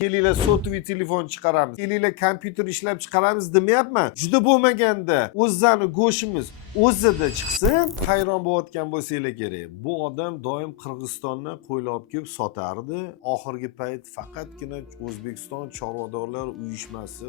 kelinglar sotuvý telefon chiqaramiz, kelinglar kompyuter ishlab chiqaramiz demayapman. Juda bo'lmaganda o'zani go'shimiz o'zida chiqsin, hayron bo'layotgan bo'lsanglar kerak. Bu odam doim Qirg'izistondan qo'ylar olib kelib sotardi. Oxirgi payt faqatgina O'zbekiston chorvadorlar uyushmasi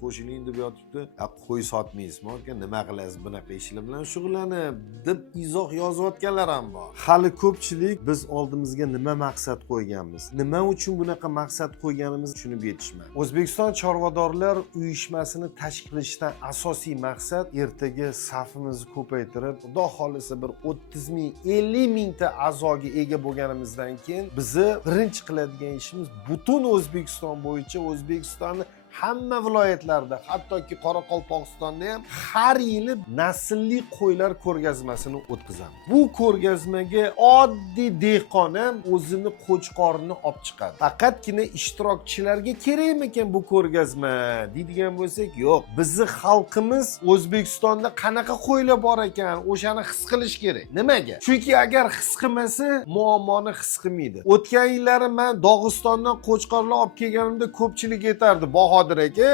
qo'shiling deb yotibdi. Qo'y sotmaysizmi aka, nima qilasiz bunaqa ishlar bilan shug'ullanib deb izoh yozayotganlar ham bor. Hali ko'pchilik biz oldimizga nima maqsad qo'yganmiz, nima uchun bunaqa maqsad qo'yganimizni tushunib yetishmadi. O'zbekiston chorvadorlar uyushmasini tashkil qilishdan asosiy maqsad ertaga safimizni ko'paytirib, xudo xolisa bir 30 ming, 50 mingta a'zoga ega bo'lganimizdan keyin bizni birinchi qiladigan ishimiz butun O'zbekiston bo'yicha O'zbekistonni hamma viloyatlarda, hattoki Qoraqalpog'istonda ham har yili naslli qo'ylar ko'rgazmasini o'tkazamiz. Bu ko'rgazmaga oddiy dehqon ham o'zini qo'chqorini olib chiqadi. Faqatgina ishtirokchilarga kerakmikan bu ko'rgazma deydigan bo'lsak, yo'q. Bizning xalqimiz O'zbekistonda qanaqa qo'ylar bor ekan, o'shani his qilish kerak. Nimaga? Chunki agar his qilmasa, muammoni his qilmaydi. O'tgan yillari men Dog'istondan qo'chqorlar olib kelganimda ko'pchilik aytardi, Bahodir aka,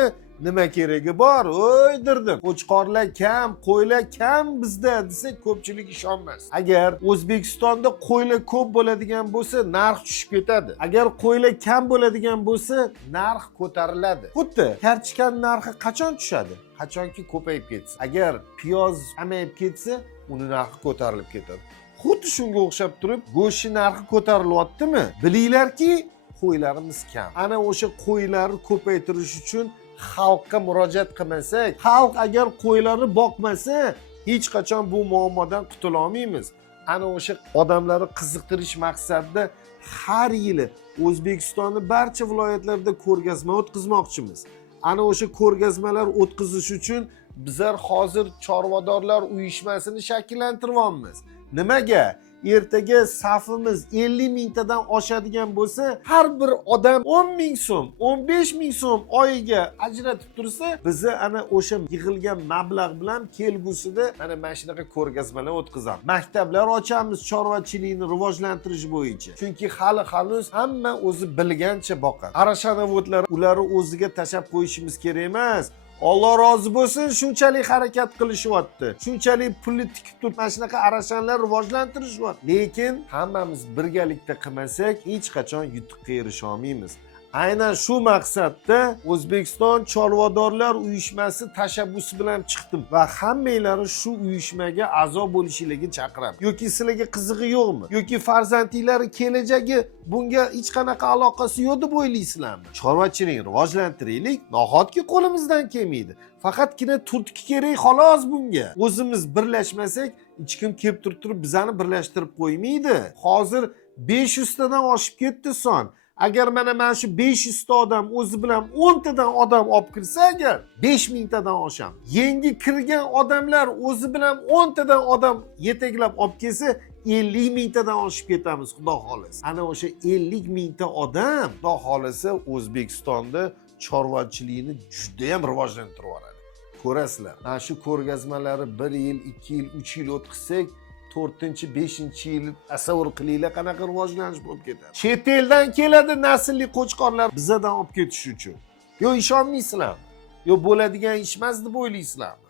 nima keragi bor? O'y dirdim. Qo'chqorlar kam, qo'ylar kam bizda desak ko'pchilik ishonmas. Agar O'zbekistonda qo'ylar ko'p bo'ladigan bo'lsa, narx tushib ketadi. Agar qo'ylar kam bo'ladigan bo'lsa, narx ko'tariladi. Xuddi kartoshka narxi qachon tushadi? Qachonki ko'payib ketsa. Agar piyoz kamayib ketsa, uni narxi ko'tarilib ketadi. Xuddi shunga o'xshab turib, go'sht narxi ko'tarilyaptimi? Bilinglarki, qo'ylarimiz kam. Ana o'sha qo'ylarni ko'paytirish uchun xalqqa murojaat qilmasak, xalq agar qo'ylarni boqmasa, hech qachon bu muammodan qutula olmaymiz. Ana o'sha odamlarni qiziqtirish maqsadida har yili O'zbekistonning barcha viloyatlarida ko'rgazma o'tkazmoqchimiz. Ana o'sha ko'rgazmalar o'tkazish uchun bizlar hozir chorvadorlar uyushmasini shakllantiryapmiz. Nimaga? Ertaga safimiz 50 mingtadan oshadigan bo'lsa, har bir odam 10 ming so'm, 15 ming so'm oyiga ajratib tursa, bizni ana o'sha yig'ilgan mablag' bilan kelgusida mana shunaqa ko'rgazmalar o'tkazamiz. Maktablar ochamiz chorvachilikni rivojlantirish bo'yicha. Chunki hali hanuz hamma o'zi bilgancha boqadi. Arashanovotlar ularni o'ziga tashab qo'yishimiz kerak emas. Alloh rozi bo'lsin, shunchalik harakat qilishyapti. Shunchalik pulni tikib turib, mana shunaqa arashanlar rivojlantirishyapti. Lekin hammamiz birgalikda qilmasak, hech qachon yutuqqa erisha olmaymiz. Aynan shu maqsadda O'zbekiston chorvadorlar uyushmasi tashabbusi bilan chiqdim va hammanglarni shu uyushmaga a'zo bo'lishinglarga chaqiraman. Yoki sizlarga qizig'i yo'qmi? Yoki farzandinglar kelajagi bunga hech qanaqa aloqasi yo'q deb o'ylaysizlarmi? Chorvachilikni rivojlantiraylik, nahotki qo'limizdan kelmaydi. Faqatgina turtki kerak xolos bunga. O'zimiz birlashmasak, hech kim kelib turib bizani birlashtirib qo'ymaydi. Hozir 500 tadan oshib ketdi son. Agar mana shu 500 ta odam o'zi bilan 10 tadan odam olib kirsa, agar 5000 tadan osham. Yangi kirgan odamlar o'zi bilan 10 tadan odam yetaklab olib kelsa, 50 mingtadan oshib ketamiz, xudo xolasa. Ana o'sha 50 mingta odam xudo xolasa O'zbekistonda chorvachilikni juda ham rivojlantirib yuboradi. Ko'rasizlar. Mana shu ko'rgazmalari 1 yil, 2 yil, 3 yil o'tkazsak, 4-5-yil tasavvur qilinglar qanaqa rivojlanish bo'lib ketadi. Chet eldan keladi naslli qo'chqorlar bizdan olib ketish uchun. Yo ishonmaysizlarmi? Yo bo'ladigan ish emas deb o'ylaysizlarmi?